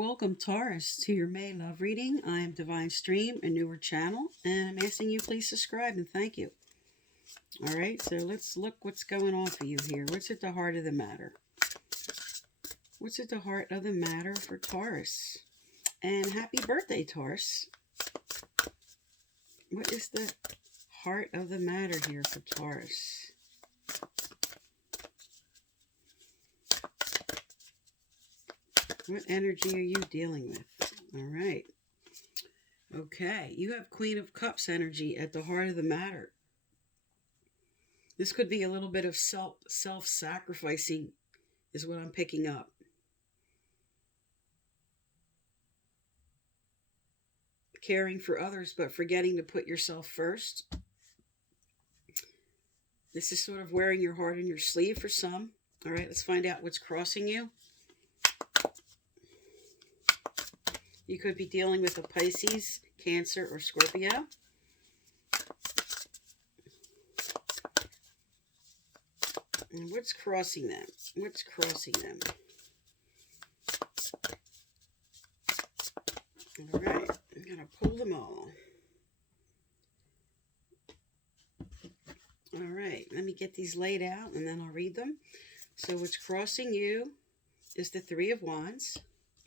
Welcome, Taurus, to your May love reading. I am Divine Stream, a newer channel, and I'm asking you please subscribe and thank you. All right, so let's look what's going on for you here. What's at the heart of the matter? What's at the heart of the matter for Taurus? And happy birthday, Taurus. What is the heart of the matter here for Taurus? What energy are you dealing with? All right. Okay, you have Queen of Cups energy at the heart of the matter. This could be a little bit of self-sacrificing is what I'm picking up. Caring for others, but forgetting to put yourself first. This is sort of wearing your heart on your sleeve for some. All right, let's find out what's crossing you. You could be dealing with a Pisces, Cancer, or Scorpio. And what's crossing them? What's crossing them? All right, I'm going to pull them all. All right, let me get these laid out and then I'll read them. So what's crossing you is the Three of Wands.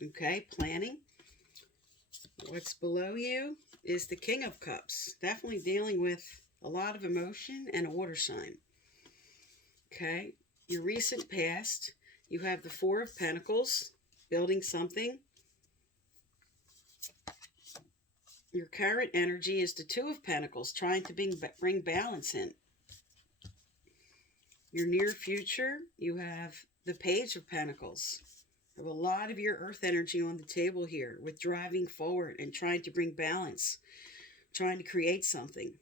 Okay, planning. What's below you is the King of Cups. Definitely dealing with a lot of emotion and a water sign. Okay, your recent past, you have the Four of Pentacles, building something. Your current energy is the Two of Pentacles, trying to bring balance in. Your near future, you have the Page of Pentacles. You have a lot of your earth energy on the table here with driving forward and trying to bring balance, trying to create something.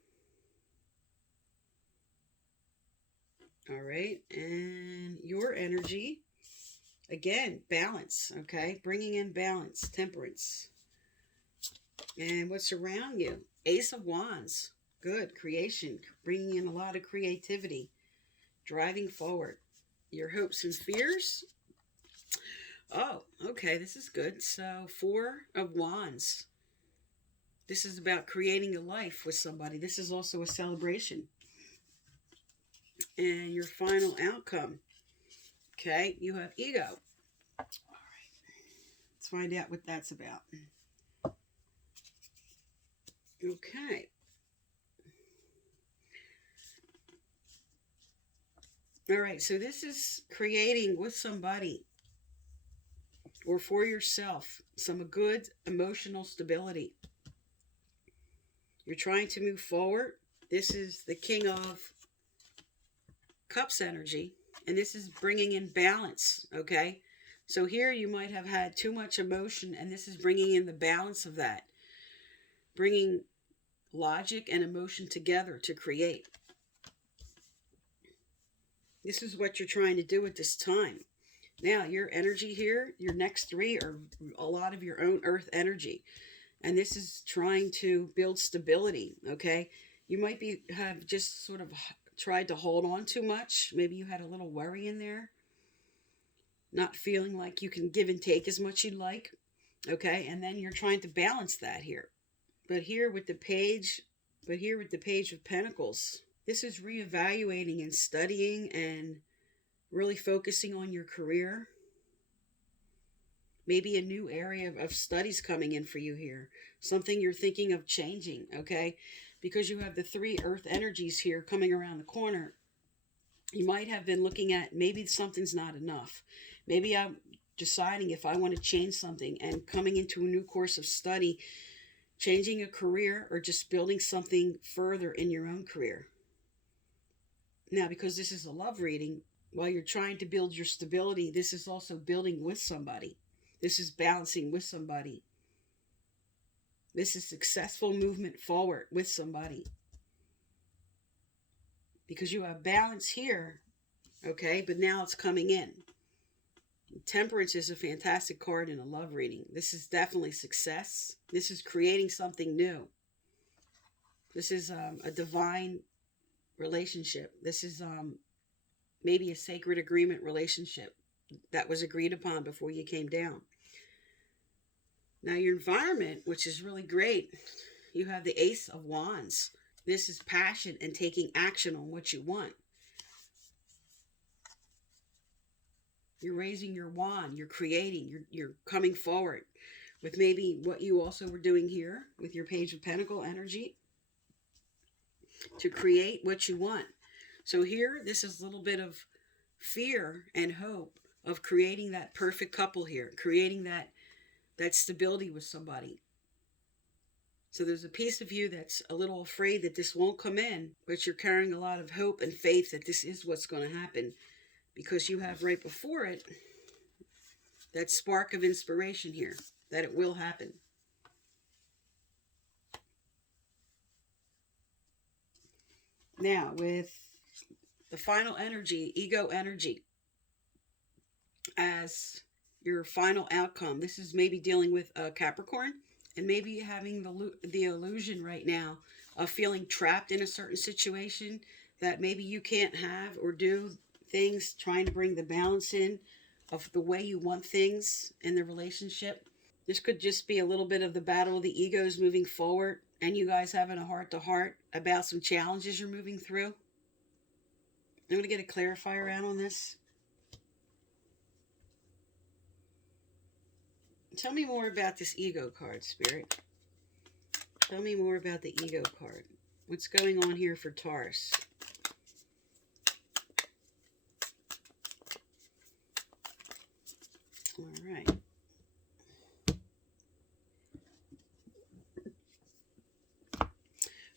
All right, and your energy, again, balance, okay? Bringing in balance, temperance. And what's around you? Ace of Wands, good, creation, bringing in a lot of creativity, driving forward. Your hopes and fears. Oh, okay, this is good. So, Four of Wands. This is about creating a life with somebody. This is also a celebration. And your final outcome. Okay, you have ego. All right, let's find out what that's about. Okay. All right, so this is creating with somebody or for yourself some good emotional stability. You're trying to move forward. This is the King of Cups energy, and this is bringing in balance, okay? So here you might have had too much emotion, and this is bringing in the balance of that, bringing logic and emotion together to create. This is what you're trying to do at this time. Now, your energy here, your next three are a lot of your own earth energy, and this is trying to build stability, okay? You might have just sort of tried to hold on too much. Maybe you had a little worry in there, not feeling like you can give and take as much you'd like, okay? And then you're trying to balance that here. But here with the Page of Pentacles, this is reevaluating and studying and really focusing on your career. Maybe a new area of studies coming in for you here. Something you're thinking of changing, okay? Because you have the three earth energies here coming around the corner. You might have been looking at maybe something's not enough. Maybe I'm deciding if I want to change something and coming into a new course of study, changing a career, or just building something further in your own career. Now, because this is a love reading, while you're trying to build your stability, this is also building with somebody. This is balancing with somebody. This is successful movement forward with somebody. Because you have balance here, okay, but now it's coming in. Temperance is a fantastic card in a love reading. This is definitely success. This is creating something new. This is a divine relationship. This is maybe a sacred agreement relationship that was agreed upon before you came down. Now your environment, which is really great, you have the Ace of Wands. This is passion and taking action on what you want. You're raising your wand, you're creating, you're coming forward with maybe what you also were doing here with your Page of Pentacle energy to create what you want. So here, this is a little bit of fear and hope of creating that perfect couple here, creating that stability with somebody. So there's a piece of you that's a little afraid that this won't come in, but you're carrying a lot of hope and faith that this is what's going to happen, because you have right before it that spark of inspiration here, that it will happen. Now, with the final energy, ego energy, as your final outcome, this is maybe dealing with a Capricorn, and maybe having the illusion right now of feeling trapped in a certain situation that maybe you can't have or do things, trying to bring the balance in of the way you want things in the relationship. This could just be a little bit of the battle of the egos moving forward, and you guys having a heart-to-heart about some challenges you're moving through. I'm going to get a clarifier out on this. Tell me more about this ego card, Spirit. Tell me more about the ego card. What's going on here for Taurus? All right.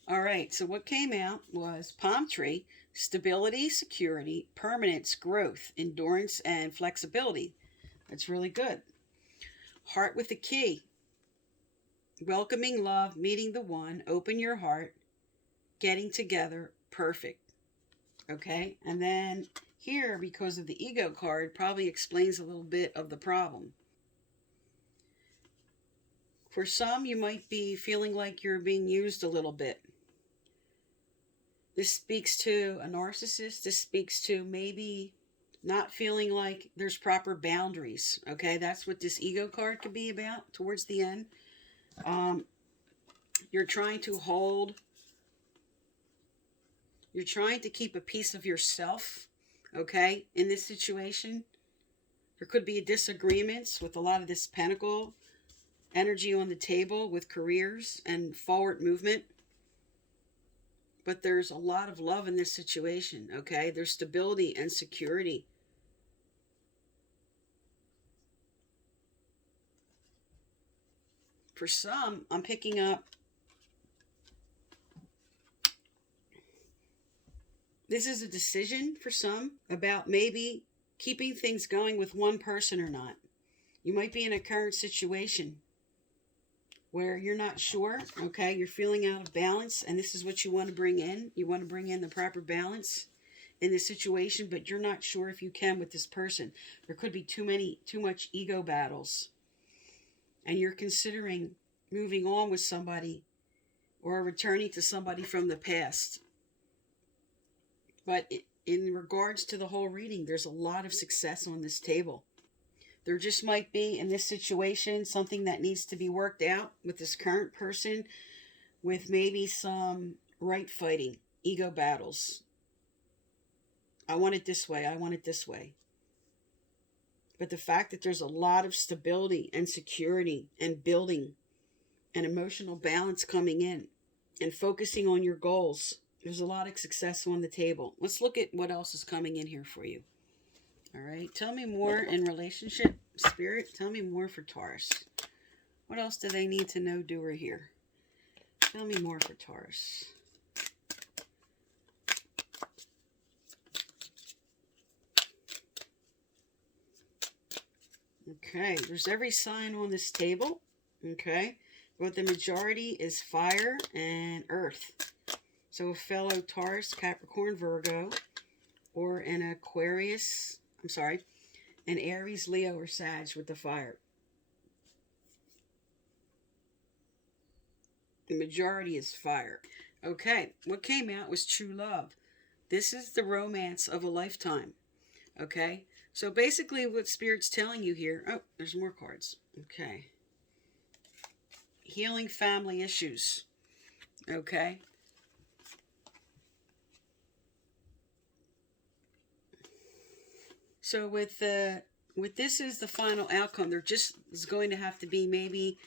All right, so what came out was palm tree, stability, security, permanence, growth, endurance, and flexibility. That's really good. Heart with the key. Welcoming love, meeting the one, open your heart, getting together, perfect. Okay, and then here, because of the ego card, probably explains a little bit of the problem. For some, you might be feeling like you're being used a little bit. This speaks to a narcissist. This speaks to maybe not feeling like there's proper boundaries. Okay, that's what this ego card could be about towards the end. You're trying to keep a piece of yourself, okay, in this situation. There could be disagreements with a lot of this pentacle energy on the table with careers and forward movement. But there's a lot of love in this situation, okay? There's stability and security. For some, I'm picking up this is a decision for some about maybe keeping things going with one person or not. You might be in a current situation where you're not sure, okay? You're feeling out of balance, and this is what you want to bring in. You want to bring in the proper balance in this situation, but you're not sure if you can with this person. There could be too much ego battles, and you're considering moving on with somebody or returning to somebody from the past. But in regards to the whole reading, there's a lot of success on this table. There just might be, in this situation, something that needs to be worked out with this current person, with maybe some right fighting, ego battles. I want it this way. I want it this way. But the fact that there's a lot of stability and security and building and emotional balance coming in and focusing on your goals, there's a lot of success on the table. Let's look at what else is coming in here for you. All right. Tell me more in relationship, Spirit. Tell me more for Taurus. What else do they need to know, doer here? Tell me more for Taurus. Okay. There's every sign on this table. Okay. But the majority is fire and earth. So a fellow Taurus, Capricorn, Virgo, or an Aquarius, an Aries, Leo, or Sag with the fire. The majority is fire. Okay, what came out was true love. This is the romance of a lifetime. Okay, so basically what Spirit's telling you here, oh, there's more cards. Okay. healing family issues. Okay. So with this is the final outcome. There just is going to have to be, maybe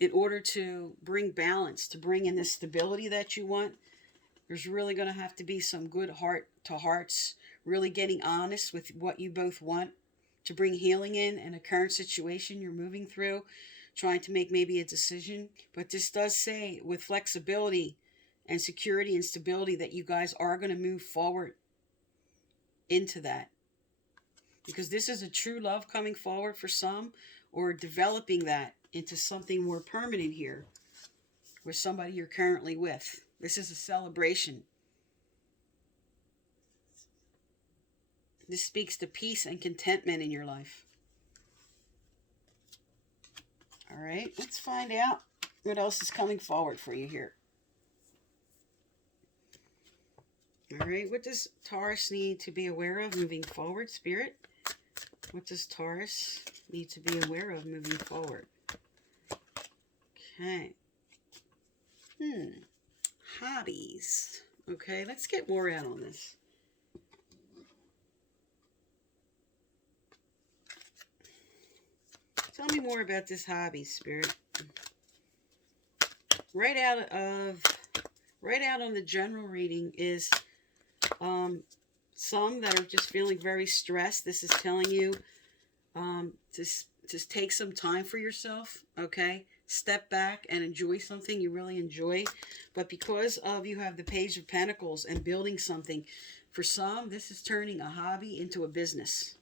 in order to bring balance, to bring in the stability that you want, there's really going to have to be some good heart to hearts, really getting honest with what you both want to bring healing in a current situation you're moving through, trying to make maybe a decision. But this does say with flexibility and security and stability that you guys are going to move forward into that. Because this is a true love coming forward for some, or developing that into something more permanent here with somebody you're currently with. This is a celebration. This speaks to peace and contentment in your life. All right, let's find out what else is coming forward for you here. All right, what does Taurus need to be aware of moving forward, Spirit? What does Taurus need to be aware of moving forward? Okay. Hobbies. Okay, let's get more out on this. Tell me more about this hobby, Spirit. Right out on the general reading is some that are just feeling very stressed. This is telling you to take some time for yourself, okay? Step back and enjoy something you really enjoy. But because of you have the Page of Pentacles and building something, for some, this is turning a hobby into a business.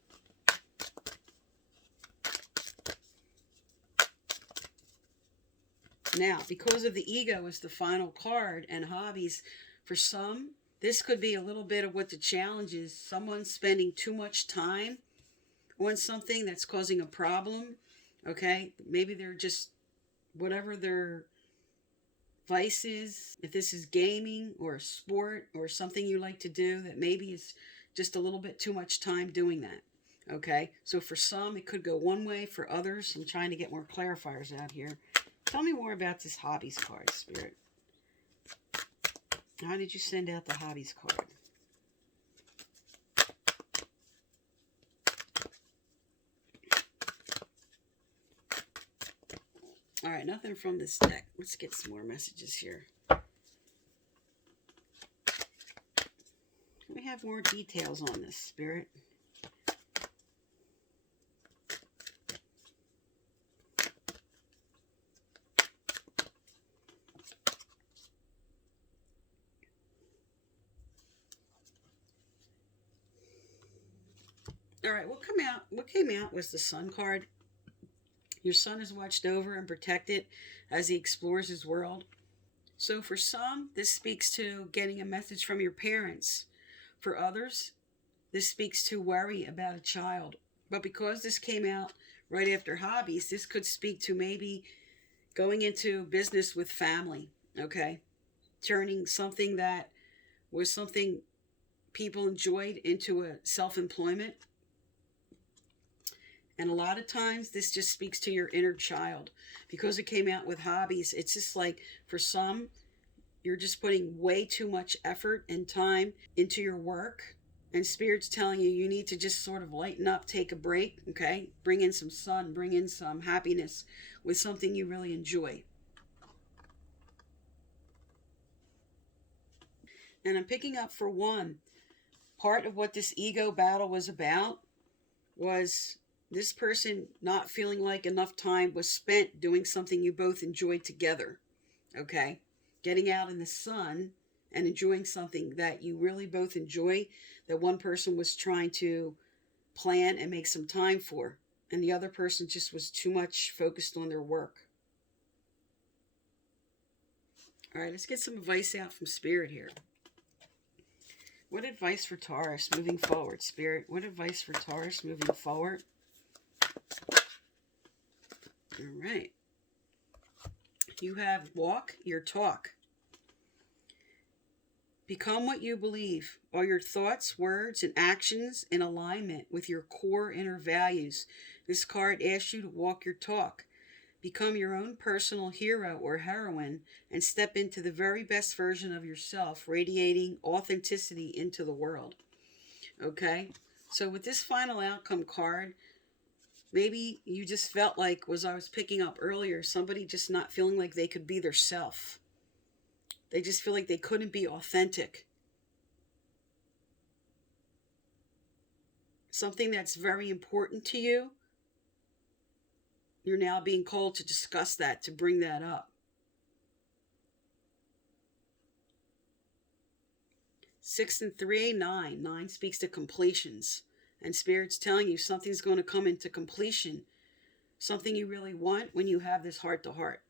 Now, because of the ego is the final card and hobbies, for some, this could be a little bit of what the challenge is. Someone's spending too much time on something that's causing a problem, okay? Maybe they're just, whatever their vice is, if this is gaming or a sport or something you like to do, that maybe is just a little bit too much time doing that, okay? So for some, it could go one way. For others, I'm trying to get more clarifiers out here. Tell me more about this hobbies card, Spirit. How did you send out the hobbies card? All right, nothing from this deck. Let's get some more messages here. We have more details on this, Spirit. All right, what came out was the Sun card. Your son is watched over and protected as he explores his world. So for some, this speaks to getting a message from your parents. For others, this speaks to worry about a child. But because this came out right after hobbies, this could speak to maybe going into business with family, okay? Turning something that was something people enjoyed into a self-employment. And a lot of times this just speaks to your inner child. Because it came out with hobbies, it's just like, for some, you're just putting way too much effort and time into your work. And Spirit's telling you, you need to just sort of lighten up, take a break, okay? Bring in some sun, bring in some happiness with something you really enjoy. And I'm picking up, for one, part of what this ego battle was about was this person not feeling like enough time was spent doing something you both enjoyed together, okay? Getting out in the sun and enjoying something that you really both enjoy, that one person was trying to plan and make some time for, and the other person just was too much focused on their work. All right, let's get some advice out from Spirit here. What advice for Taurus moving forward, Spirit? What advice for Taurus moving forward? All right. You have walk your talk. Become what you believe. Are your thoughts, words, and actions in alignment with your core inner values? This card asks you to walk your talk. Become your own personal hero or heroine and step into the very best version of yourself, radiating authenticity into the world. Okay? So with this final outcome card, maybe you just felt like, as I was picking up earlier, somebody just not feeling like they could be their self. They just feel like they couldn't be authentic. Something that's very important to you, you're now being called to discuss that, to bring that up. 6 and 3, 9. 9 speaks to completions. And Spirit's telling you something's going to come into completion. Something you really want when you have this heart-to-heart.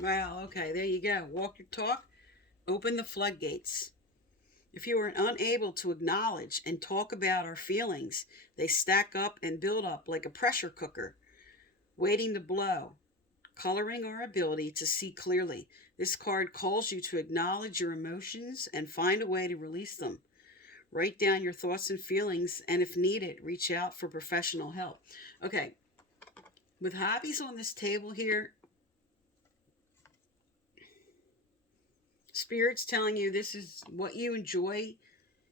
Wow, okay, there you go. Walk your talk, open the floodgates. If you are unable to acknowledge and talk about our feelings, they stack up and build up like a pressure cooker, waiting to blow, coloring our ability to see clearly. This card calls you to acknowledge your emotions and find a way to release them. Write down your thoughts and feelings, and if needed, reach out for professional help. Okay, with hobbies on this table here, Spirit's telling you this is what you enjoy.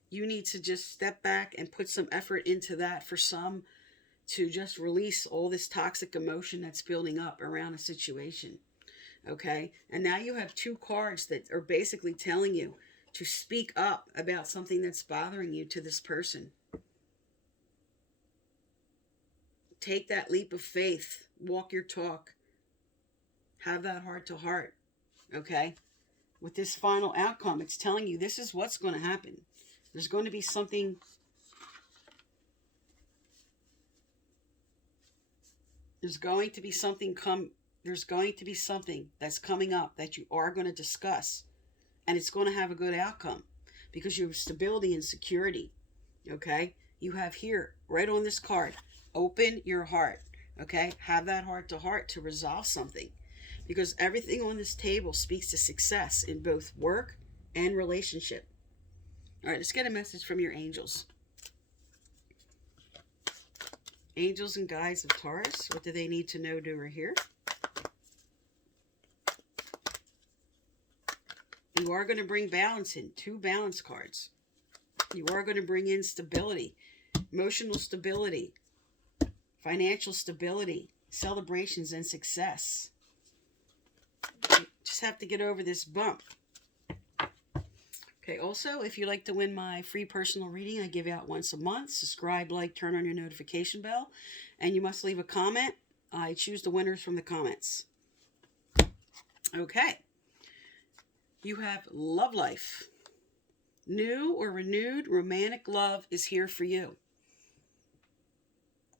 You need to just step back and put some effort into that. For some, to just release all this toxic emotion that's building up around a situation. Okay? And now you have 2 cards that are basically telling you to speak up about something that's bothering you to this person. Take that leap of faith. Walk your talk. Have that heart-to-heart. Okay? With this final outcome, it's telling you this is what's going to happen. There's going to be something. There's going to be something that's coming up that you are going to discuss. And it's going to have a good outcome because you have stability and security. Okay? You have here, right on this card, open your heart. Okay? Have that heart-to-heart to resolve something. Because everything on this table speaks to success in both work and relationship. All right, let's get a message from your angels. Angels and guides of Taurus, what do they need to know to or hear? You are going to bring balance in. 2 balance cards. You are going to bring in stability, emotional stability, financial stability, celebrations, and success. Just have to get over this bump. Okay, also, if you'd like to win my free personal reading, I give out once a month. Subscribe, like, turn on your notification bell, and you must leave a comment. I choose the winners from the comments. Okay. You have love life. New or renewed romantic love is here for you.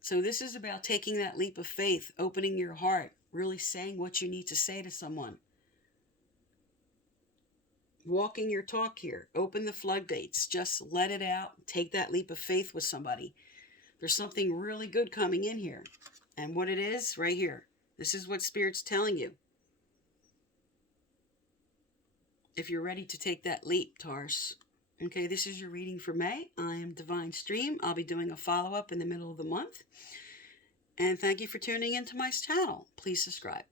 So this is about taking that leap of faith, opening your heart, really saying what you need to say to someone. Walking your talk here. Open the floodgates. Just let it out. Take that leap of faith with somebody. There's something really good coming in here. And what it is, right here. This is what Spirit's telling you. If you're ready to take that leap, Taurus. Okay, this is your reading for May. I am Divine Stream. I'll be doing a follow-up in the middle of the month. And thank you for tuning into my channel. Please subscribe.